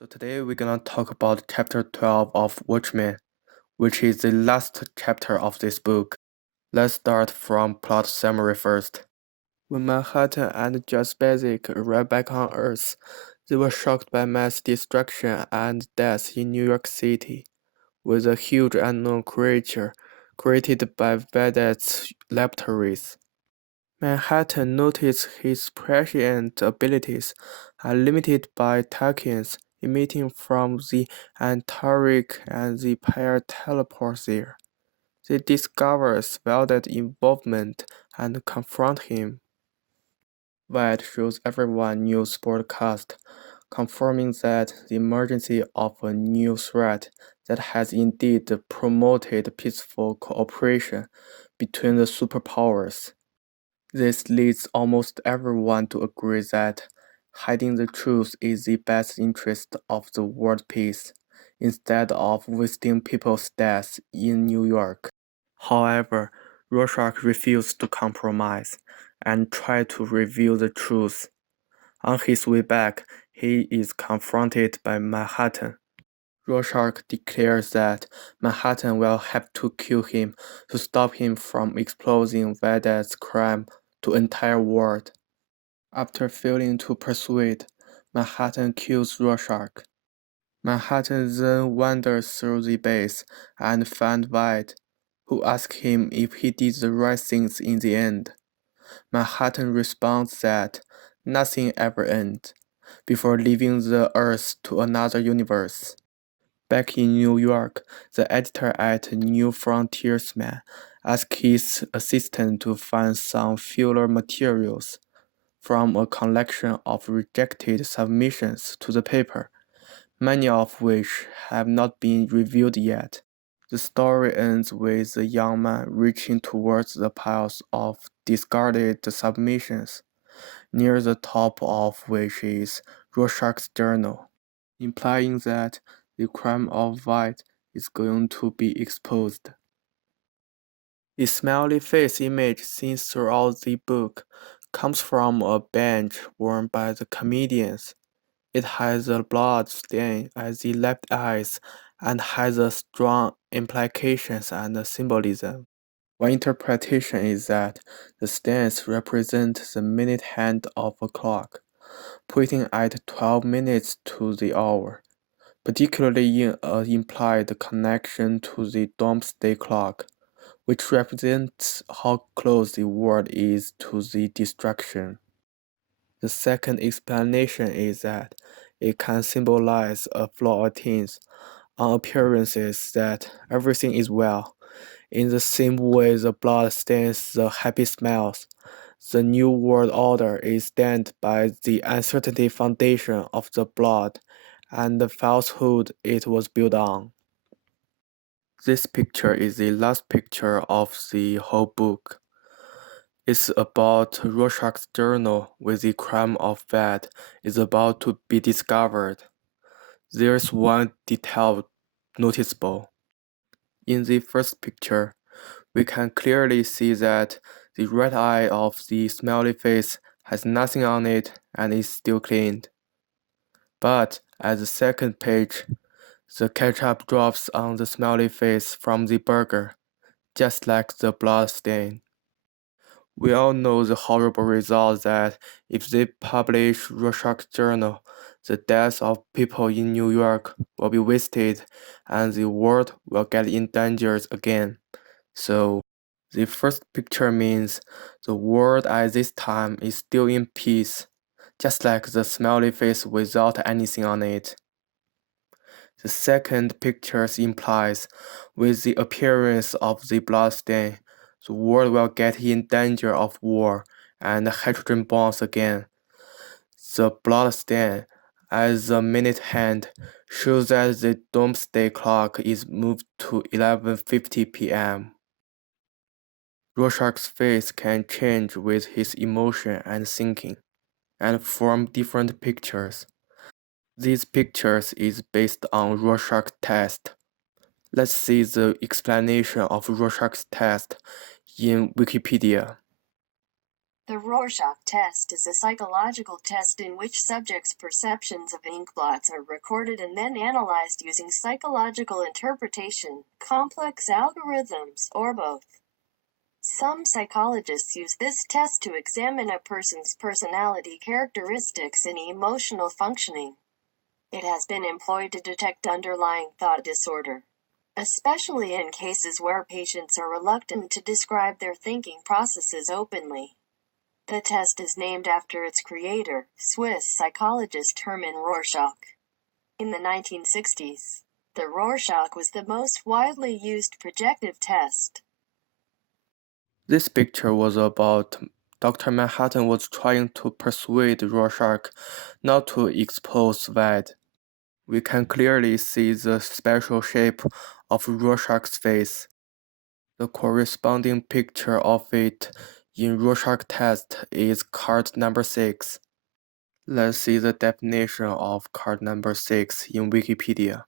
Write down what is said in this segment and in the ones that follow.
So today we're gonna talk about chapter 12 of Watchmen, which is the last chapter of this book. Let's start from plot summary first. When Manhattan and Just Basic arrived back on Earth, they were shocked by mass destruction and death in New York City, with a huge unknown creature created by Vedet's laboratories. Manhattan noticed his prescient abilities are limited by tokens emitting from the Antares and the pair teleports there. They discover Velda's involvement and confront him. White shows everyone news broadcast, confirming that the emergence of a new threat that has indeed promoted peaceful cooperation between the superpowers. This leads almost everyone to agree that hiding the truth is the best interest of the world peace, instead of wasting people's deaths in New York. However, Rorschach refused to compromise and tried to reveal the truth. On his way back, he is confronted by Manhattan. Rorschach declares that Manhattan will have to kill him to stop him from exposing Veda's crime to the entire world. After failing to persuade, Manhattan kills Rorschach. Manhattan then wanders through the base and finds White, who asks him if he did the right things in the end. Manhattan responds that nothing ever ends, before leaving the Earth to another universe. Back in New York, the editor at New Frontiersman asked his assistant to find some filler materials from a collection of rejected submissions to the paper, many of which have not been reviewed yet. The story ends with the young man reaching towards the piles of discarded submissions, near the top of which is Rorschach's journal, implying that the crime of White is going to be exposed. The smiley face image seen throughout the book comes from a badge worn by the comedians. It has a blood stain at the left eyes and has a strong implications and symbolism. One interpretation is that the stains represent the minute hand of a clock, pointing at 12 minutes to the hour, particularly in an implied connection to the doomsday clock, which represents how close the world is to the destruction. The second explanation is that it can symbolize a flawed things on appearances that everything is well. In the same way the blood stains the happy smiles, the New World Order is stained by the uncertainty foundation of the blood and the falsehood it was built on. This picture is the last picture of the whole book. It's about Rorschach's journal with the crime of that is about to be discovered. There's one detail noticeable. In the first picture, we can clearly see that the right eye of the smiley face has nothing on it and is still cleaned. But at the second page, the ketchup drops on the smiley face from the burger, just like the blood stain. We all know the horrible result that if they publish Rorschach's journal, the deaths of people in New York will be wasted and the world will get endangered again. So, the first picture means the world at this time is still in peace, just like the smiley face without anything on it. The second picture implies, with the appearance of the bloodstain, the world will get in danger of war and hydrogen bombs again. The bloodstain, as the minute hand, shows that the doomsday clock is moved to 11:50 p.m. Rorschach's face can change with his emotion and thinking, and form different pictures. These pictures is based on Rorschach's test. Let's see the explanation of Rorschach's test in Wikipedia. The Rorschach test is a psychological test in which subjects' perceptions of inkblots are recorded and then analyzed using psychological interpretation, complex algorithms, or both. Some psychologists use this test to examine a person's personality characteristics and emotional functioning. It has been employed to detect underlying thought disorder, especially in cases where patients are reluctant to describe their thinking processes openly. The test is named after its creator, Swiss psychologist Hermann Rorschach. In the 1960s, the Rorschach was the most widely used projective test. This picture was about Dr. Manhattan was trying to persuade Rorschach not to expose Wade. We can clearly see the special shape of Rorschach's face. The corresponding picture of it in Rorschach test is card number 6. Let's see the definition of card number 6 in Wikipedia.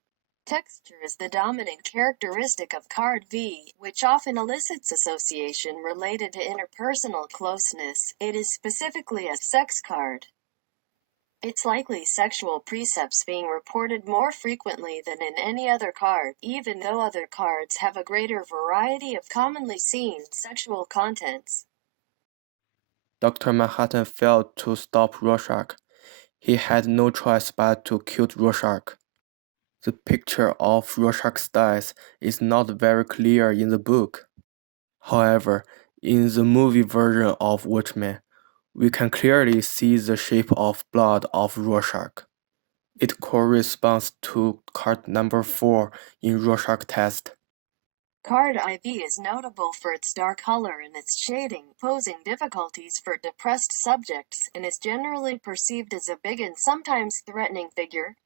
Texture is the dominant characteristic of card V, which often elicits association related to interpersonal closeness. It is specifically a sex card. It's likely sexual precepts being reported more frequently than in any other card, even though other cards have a greater variety of commonly seen sexual contents. Dr. Manhattan failed to stop Rorschach. He had no choice but to kill Rorschach. The picture of Rorschach's eyes is not very clear in the book. However, in the movie version of Watchmen, we can clearly see the shape of blood of Rorschach. It corresponds to card number 4 in Rorschach test. Card IV is notable for its dark color and its shading, posing difficulties for depressed subjects, and is generally perceived as a big and sometimes threatening figure.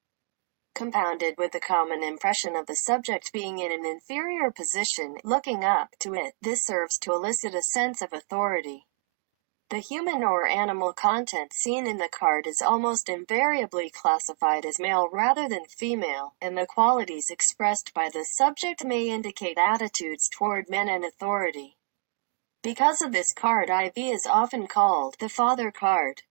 Compounded with the common impression of the subject being in an inferior position, looking up to it, this serves to elicit a sense of authority. The human or animal content seen in the card is almost invariably classified as male rather than female, and the qualities expressed by the subject may indicate attitudes toward men and authority. Because of this, card IV is often called the father card.